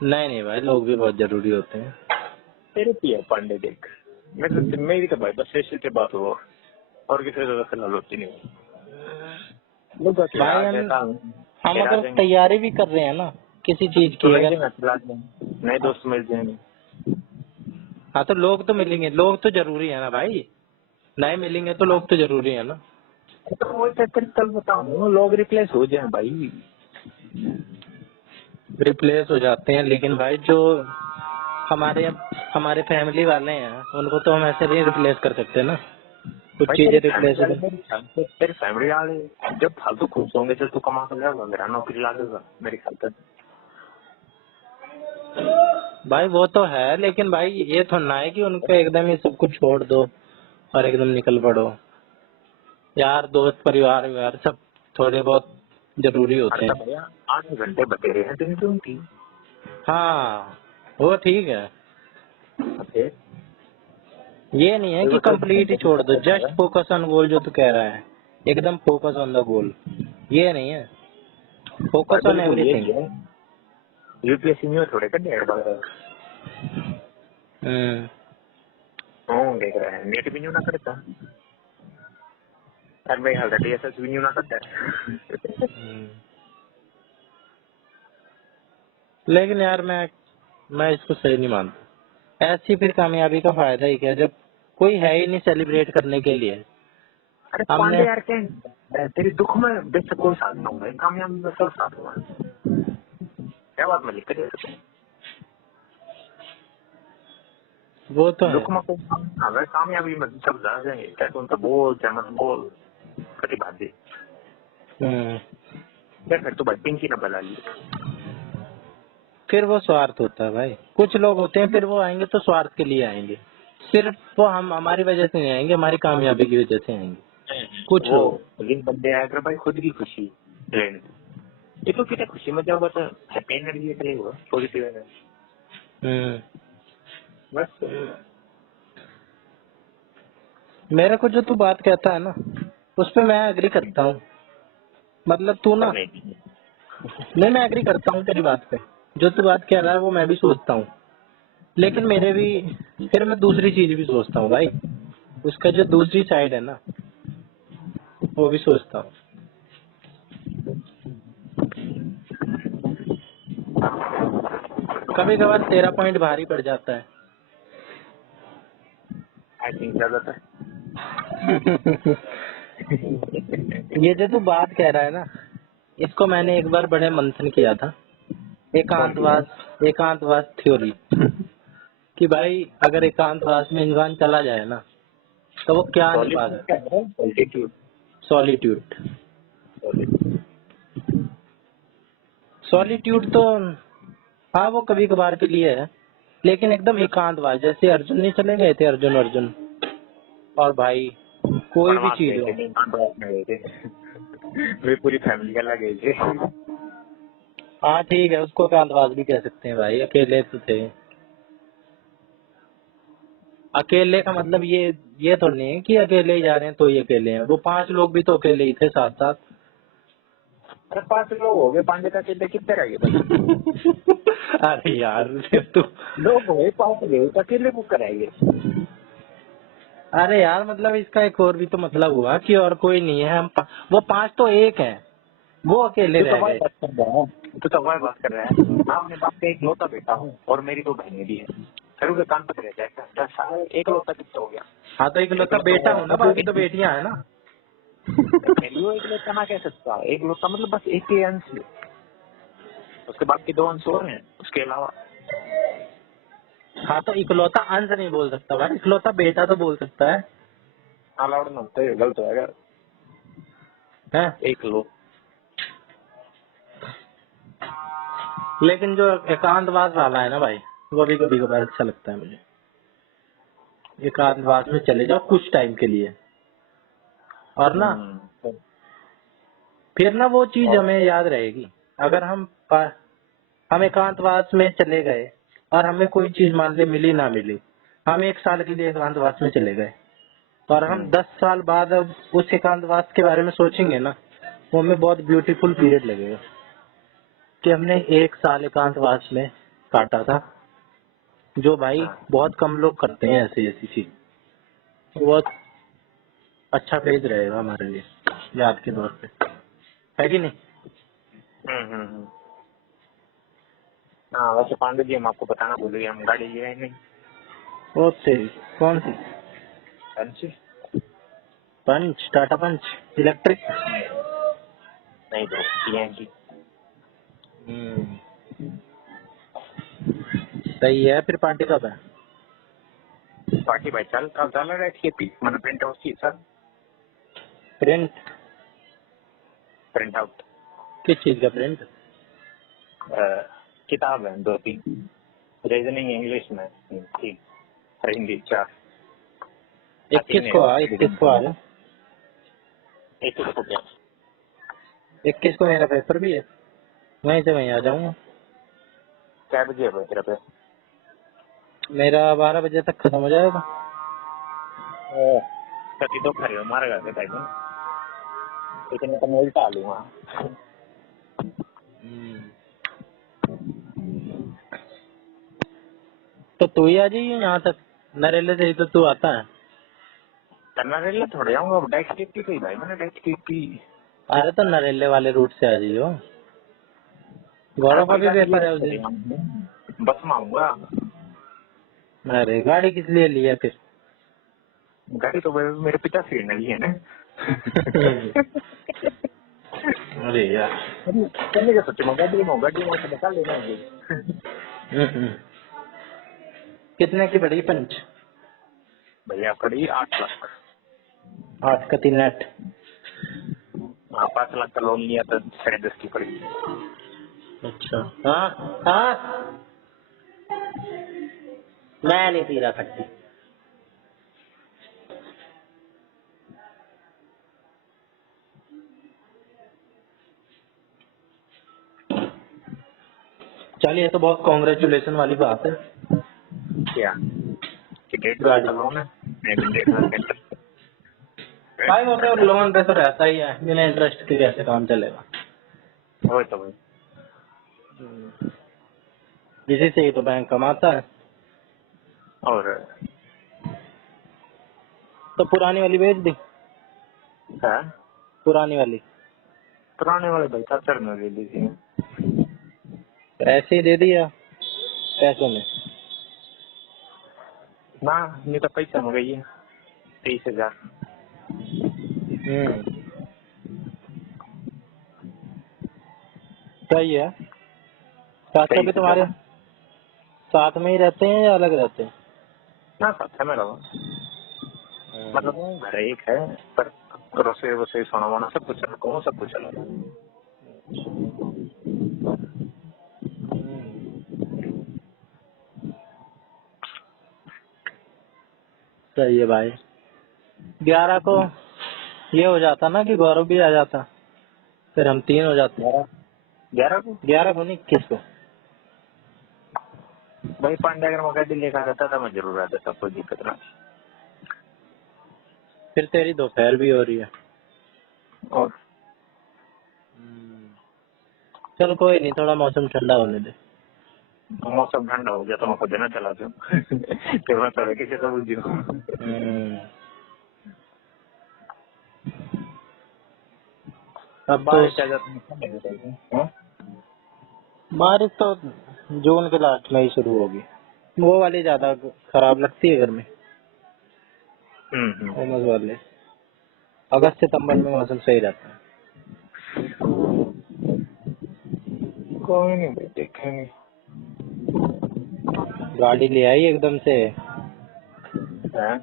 नहीं भाई, लोग भी बहुत जरूरी होते हैं. तेरे पिया पांडे देख, मेरी तो भाई बस शेष की बात हो और किसी से फिलहाल होती नहीं. लोग भाई हम अगर तैयारी भी कर रहे हैं ना किसी चीज तो की मिल अगर। जाएंगे फिलहाल में, नए दोस्त मिल जाएंगे। हाँ तो लोग तो मिलेंगे, लोग तो जरूरी है ना भाई, नए मिलेंगे तो लोग तो जरूरी है ना। तो वो चक्कर कल बताऊँ, लोग रिप्लेस हो जाए भाई। रिप्लेस हो जाते हैं, लेकिन भाई जो हमारे हमारे फैमिली वाले हैं उनको तो हम ऐसे नहीं रिप्लेस कर सकते ना, कुछ भाई चीजें रिप्लेस हो। तेरे फैमिली वाले जब फालतू खुश होंगे तो तू कमा कर जाएगा, मेरा नौकरी ला देगा मेरे ख्याल तक। भाई वो तो है, लेकिन भाई ये थोड़ा ना है कि उनको एकदम ही सब कुछ छोड़ दो और एकदम निकल पड़ो। यार दोस्त परिवार व्यवहार सब थोड़े बहुत जरूरी होते अरे तो हैं। भैया 8 घंटे बतेरे हैं दिन की उनकी। हाँ वो ठीक है, फिर ये नहीं है कि देखो सर, कंप्लीट ही छोड़ दो, जस्ट फोकस ऑन गोल जो तू कह रहा है, एकदम फोकस ऑन द गोल, ये नहीं है, भाई फोकस ऑन बिल्कुल ये एवरीथिंग। नहीं है। यूपीएससी में थोड़े कर डेढ़ बार हम्म। देख रहे हैं, नेट भी नहीं ना करता। अरे भाई हाल डीएसएस भी नहीं ना करता है। हम्म। लेकिन यार मैं इसको सही नहीं मानता, ऐसी फिर कामयाबी का फायदा ही क्या जब कोई है ही नहीं सेलिब्रेट करने के लिए। अरे हमने पांडे यार क्या तेरे दुख में बेशक कोई साथ ना होगा, कामयाबी में सब साथ हुआ। क्या बात में लिख के वो तो है। दुख में कोई साथ ना होगा, कामयाबी में सब जा जाएंगे, चाहे तुम तो बोल चाहे मत बोल, प्रतिभागी। हम्म। यार फिर तो भाई पिंकी ने बुला ली। फिर वो स्वार्थ होता है भाई, कुछ लोग होते हैं फिर वो आएंगे तो स्वार्थ के लिए आएंगे, सिर्फ वो हम हमारी वजह से नहीं आएंगे, हमारी कामयाबी की वजह से आएंगे कुछ वो लोग। दिन बंदे आकर भाई खुद की खुशी लेने, ये तो कितने खुशी में जाओगा तो हैप्पी एनर्जी चलेगा, पॉजिटिव एनर्जी हम्म। बस। मेरे को जो तू बात कहता है ना उस पे मैं एग्री करता हूँ, मतलब तू ना, करने की नहीं मैं एग्री करता हूँ तेरी बात पे, जो तू बात कह रहा है वो मैं भी सोचता हूँ, लेकिन मेरे भी फिर मैं दूसरी चीज भी सोचता हूँ भाई, उसका जो दूसरी साइड है ना वो भी सोचता हूँ। कभी कभार तेरा पॉइंट भारी पड़ जाता है। आई थिंक ज्यादा था। ये जो तू बात कह रहा है ना, इसको मैंने एक बार बड़े मंथन किया था, कौन सी एकांतवास थ्योरी, कि भाई अगर एकांतवास में इंसान चला जाए ना तो वो क्या नहीं पा सॉलिट्यूड क्या सकता। है, सॉलिट्यूड। सॉलिट्यूड, सॉलिट्यूड तो हाँ वो कभी कभार के लिए है, लेकिन एकदम एकांतवास, जैसे अर्जुन नहीं चले गए थे, अर्जुन अर्जुन और भाई कोई भी वनवास चीज गए हो। थे, नहीं वनवास में गए थे। वे पूरी फैमिली का लगे थे। हाँ ठीक है, उसको एकांतवास भी कह सकते हैं भाई, अकेले तो थे। अकेले का मतलब ये तो नहीं है कि अकेले ही जा रहे हैं तो ही अकेले हैं, वो 5 लोग भी तो अकेले ही थे साथ साथ। अरे 5 लोग हो गए, 5 का कितने कितने रह गए भाई। अरे यार फिर तू, लोग हो गए 5 गए तो अकेले बुक कराएंगे। अरे यार मतलब इसका एक और भी तो मतलब हुआ कि और कोई नहीं है, वो 5 तो एक हैं, वो अकेले तू तो रह वही गए। बात कर रहा है, तू तो वही बात कर रहा है। हाँ अपने बाप का एक लौता बेटा हूँ और मेरी 2 बहनें भी हैं। करूँ के कान पकड़े जाएगा, सारा एक लौता कितना हो गया। हाँ तो एक इकलौता लौता बेटा हुआ हूँ ना, अब बाकी तो बेटियां हैं ना। पहली वो एक लौता ना कह सकता, एक लौता मतलब बस एक ही अंश है। उसके बाद के 2 अंश और हैं उसके अलावा। हाँ तो इकलौता अंश नहीं बोल सकता भाई, इकलौता बेटा तो बोल सकता है। अलाउड ना होता है, गलत होगा। हैं? एक लोग लेकिन जो एकांतवास वाला है ना भाई, वो भी कभी कभार अच्छा लगता है मुझे। एकांतवास में चले जाओ कुछ टाइम के लिए, और ना फिर ना वो चीज और हमें याद रहेगी। अगर हम एकांतवास में चले गए और हमें कोई चीज मान ले मिली ना मिली, हम 1 साल के लिए एकांतवास में चले गए और हम 10 साल बाद अब उस एकांतवास के बारे में सोचेंगे ना, वो हमें बहुत ब्यूटीफुल पीरियड लगेगा कि हमने 1 साल एकांतवास में काटा था, जो भाई बहुत कम लोग करते हैं ऐसी ऐसी चीज। बहुत अच्छा फेज रहेगा हमारे लिए याद के तौर पे, है कि नहीं? हम्म। हाँ वैसे पांडे जी हम आपको बताना भूल गए, हम गाड़ी लिए ही नहीं। वो तेरी कौन सी? पंच पंच, टाटा पंच इलेक्ट्रिक। नहीं तो PNG। सही है। फिर पार्टी कब है? पार्टी भाई चल कल चल रहा है मैंने प्रिंट आउट की सर। प्रिंट? प्रिंट आउट किस चीज का प्रिंट? किताब है 2-3, रीजनिंग इंग्लिश में 3 और हिंदी 4। 21 को आ, 21 को आ जाओ। 21 को क्या? 21 को मेरा पेपर भी है, वहीं से वहीं आ जाऊंगा। क्या बजे है तेरा पे? मेरा 12 बजे तक खत्म हो जाएगा। कति तो खरे हो मारेगा के टाइम में, लेकिन मैं तो उल्टा लूंगा। तो तू ही आ जाइए यहाँ तक, नरेले से ही तो तू आता है। करना रेल थोड़े आऊंगा, डेस्क की थी भाई मैंने डेस्क की। अरे तो नरेले वाले रूट से आ जाइयो, गौरव का भी पेपर है उस दिन। बस में आऊंगा। अरे गाड़ी किस लिए लिया फिर? गाड़ी तो मेरे पिता श्री ने ली है ना। अरे यार, करने का सोचे गाड़ी में तो निकाल लेना मुझे। कितने की पड़ी पंच? भैया पड़ी 8 लाख। 8 का 3 नेट। हाँ 5 लाख का लोन लिया तो 10.5 की पड़ी। अच्छा। हाँ हाँ, मैं नहीं पी रहा खट्टी। चलिए, तो बहुत कांग्रेचुलेशन वाली बात है। क्या कि 1.5 लाख गाड़ी का लोन है, मैं भी 1.5 लाख का इंटरेस्ट। भाई वो तो लोन पे तो रहता ही है, बिना इंटरेस्ट के कैसे काम चलेगा? वही तो भाई। इसी से ही तो बैंक कमाता है। और तो पुरानी वाली बेच दी, है पुरानी वाली पुराने वाले भाई 70 में ले लीजिए ऐसे ही दे दिया पैसों में। ना, नहीं तो पैसा हो गई है 23,000। सही है। चाचा भी तुम्हारे 23,000 साथ में ही रहते हैं या अलग रहते हैं? ना साथ है मेरा, मतलब वो घर एक है पर रसोई वसोई सोना वोना सब कुछ अलग, वो सब कुछ अलग। सही है भाई। 11 को ये हो जाता ना कि गौरव भी आ जाता, फिर हम 3 हो जाते। 11 को 11 को नहीं, 21 को। भाई पांडे अगर मैं गाड़ी लेकर आता था मैं जरूर आ जाता, कोई दिक्कत ना। फिर तेरी दोपहर भी हो रही है। और चल कोई नहीं, थोड़ा मौसम ठंडा होने दे। मौसम ठंडा हो गया तो मैं खुद ना चला जाऊँ। फिर मैं तो किसी से बुझ अब तो बारिश आ जाती है। बारिश तो जून के लास्ट में ही शुरू होगी। वो वाली ज्यादा खराब लगती है घर में, उमस वाले। अगस्त सितंबर में मौसम सही रहता है। कोई नहीं भाई देखेंगे। गाड़ी ले आई एकदम से। हैं?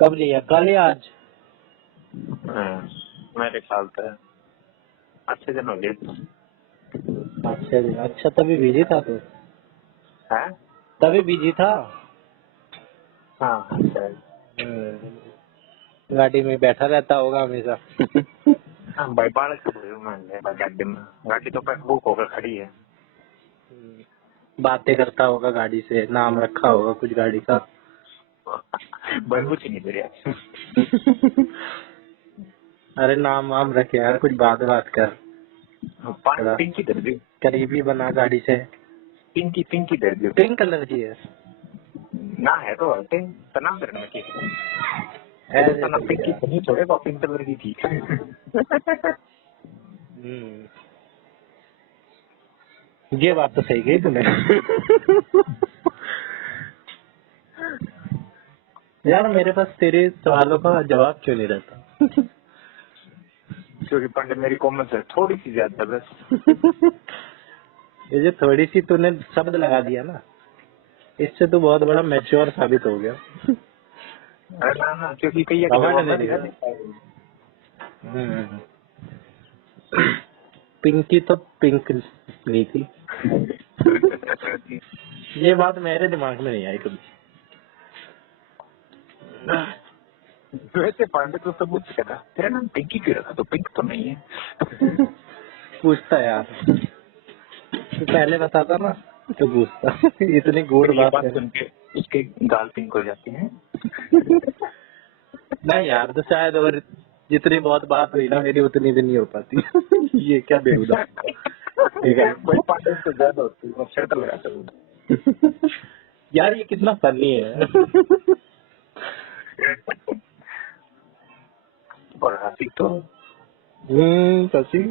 कब लिया, कल या आज? मेरे ख्याल से अच्छे दिन हो गए। अच्छा जी, अच्छा तभी बिजी था तो। हैं? तभी बिजी था। हाँ अच्छा। गाड़ी में बैठा रहता होगा हमेशा। हाँ भाई बालक से बोल मैं गाड़ी में, गाड़ी तो पैक बुक होकर खड़ी है। बातें करता होगा गाड़ी से, नाम रखा होगा कुछ गाड़ी का। भाई कुछ नहीं दे रहा। अरे नाम वाम रखे यार, कुछ बात बात कर। पिंकी दे दी, करीबी बना गाड़ी से। पिंकी दे दी। पिंक कलर की है ना है तो हटे तो नाम करने की ऐसे तो ना तो पिंकी यार। नहीं छोड़ेगा, पिंक कलर की थी। ये बात तो सही कही तूने। यार मेरे पास तेरे सवालों का जवाब क्यों नहीं रहता? क्योंकि पंडित मेरी कॉमन से थोड़ी सी ज्यादा बस। ये जो थोड़ी सी तूने शब्द लगा दिया ना, इससे तो बहुत बड़ा मैच्योर साबित हो गया। अरे ना ना, क्योंकि कई घमंड नहीं है। पिंकी तो पिंक नहीं थी। ये बात मेरे दिमाग में नहीं आई कभी। वैसे पंडित तो मुझ से कहता तेरा नाम पिंकी क्यों रखा, तो पिंक तो नहीं है। पूछता यार, तो पहले बताता ना तो पूछता। इतनी गूढ़ फिर ये बात बात है। सुन के उसके गाल पिंक हो जाती है। नहीं यार, तो शायद और जितनी बहुत बात हुई ना मेरी उतनी भी नहीं हो पाती। ये क्या बेहुदा। ठीक है। कोई पंडित से ज्यादा होती है, अक्षर तो लगाता हूँ। यार ये कितना फनी है। और हाथी तो सची।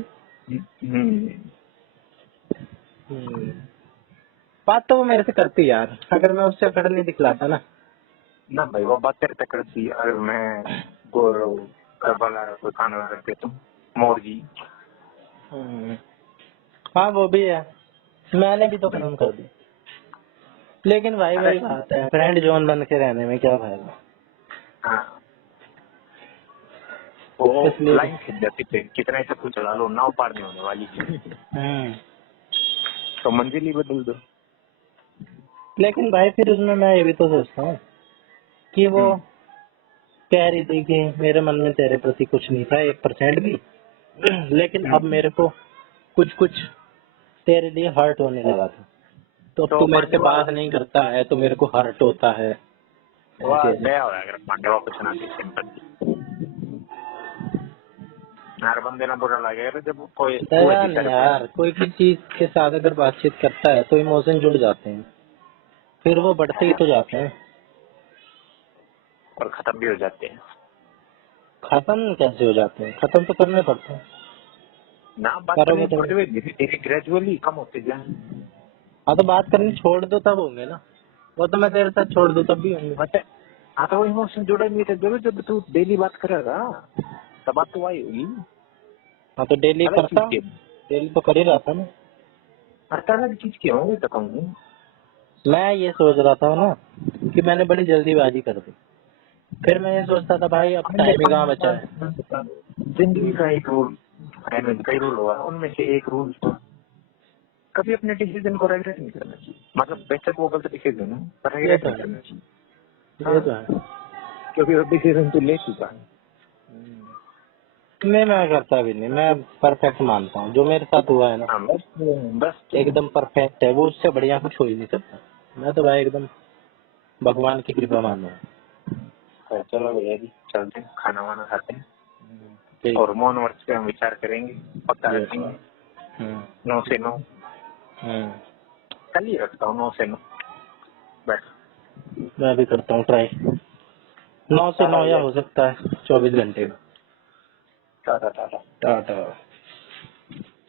बात तो वो मेरे से करती यार, अगर मैं उससे अकड़ नहीं दिखलाता ना। ना भाई वो बात तेरे तक करती है। अगर मैं गौरव करबला कोई खाना करते तुम मोरजी। हाँ वो भी है, मैंने भी तो खत्म कर दी। लेकिन भाई वही बात है, फ्रेंड जोन बन के रहने में क्या फायदा। हाँ वो इसलिए लाइन खिंच जाती थी, कितना ही सब कुछ चला लो नाव पार नहीं होने वाली। तो मंजिल ही बदल दो। लेकिन भाई फिर उसमें मैं ये भी तो सोचता हूँ कि वो कह रही थी कि मेरे मन में तेरे प्रति कुछ नहीं था 1% भी, लेकिन अब मेरे को कुछ कुछ तेरे लिए हर्ट होने लगा था, तो अब तू मेरे से बात नहीं करता है तो मेरे को हर्ट होता है। वाह गया होगा अगर पांडवा कुछ ना थी सिंपल। हर बंदे ना बुरा लगेगा जब कोई दया नहीं यार, कोई भी चीज के साथ अगर बातचीत करता है तो इमोशन जुड़ जाते हैं, फिर वो बढ़ते ही तो जाते हैं। और खत्म भी हो जाते हैं। खत्म कैसे हो जाते हैं? खत्म तो करने पड़ते हैं। ना बात करोगे करनी तो छोड़ धीरे ग्रेजुअली कम होते जाए। हाँ, तो बात करनी छोड़ दो तब होंगे ना। वो तो मैं तेरे साथ छोड़ दूं तब भी होंगे। हाँ तो वो इमोशन जुड़े नहीं थे, जरूर जब तू डेली बात करेगा तब बात तो आई होगी। हाँ तो डेली अलग करता, चीज के डेली तो कर ही रहा था ना। अलग चीज के होंगे तो कहूँगी। मैं ये सोच रहा था ना कि मैंने बड़ी जल्दीबाजी कर दी, फिर मैं ये सोचता था भाई अब टाइम ही कहाँ बचा है। जिंदगी का एक रूल है, कई रूल होगा उनमें से एक रूल कभी अपने डिसीजन को रिग्रेट नहीं करना चाहिए। मतलब बेशक वो गलत डिसीजन है पर ये रिग्रेट तो नहीं है, करना चाहिए। ये हाँ, तो है। क्योंकि वो डिसीजन तू ले चुका है। नहीं मैं करता भी नहीं, मैं परफेक्ट मानता हूँ जो मेरे साथ हुआ है ना, हाँ बस बस एकदम परफेक्ट है वो, उससे बढ़िया कुछ हो ही नहीं सकता। मैं तो भाई एकदम भगवान की कृपा मान रहा तो चलो भैया जी चलते हैं खाना वाना खाते हैं हूँ। और मौन वर्ष पे हम विचार करेंगे, पक्का रखेंगे 9 से 9। कल ही रखता हूँ 9 से 9 बैठ। मैं भी करता हूँ ट्राई, 9 से 9 या हो सकता है 24 घंटे का। टाटा टाटा। टाटा।